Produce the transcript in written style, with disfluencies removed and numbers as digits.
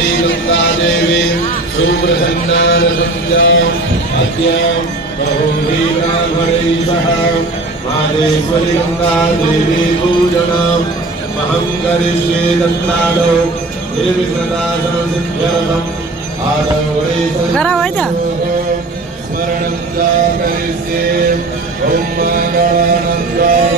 श्रीगङ्गादेवी सुप्रसन्नारसंज्ञाम् अद्यां बहूभिः ब्राह्मणैः सह माहेश्वरी गङ्गादेवी पूजनम् अहं करिष्ये तत्रादौ निर्विघ्नतासनसिद्ध्यर्थम् आदौ स्मरणं च करिष्ये ॐ मंगलानंदाय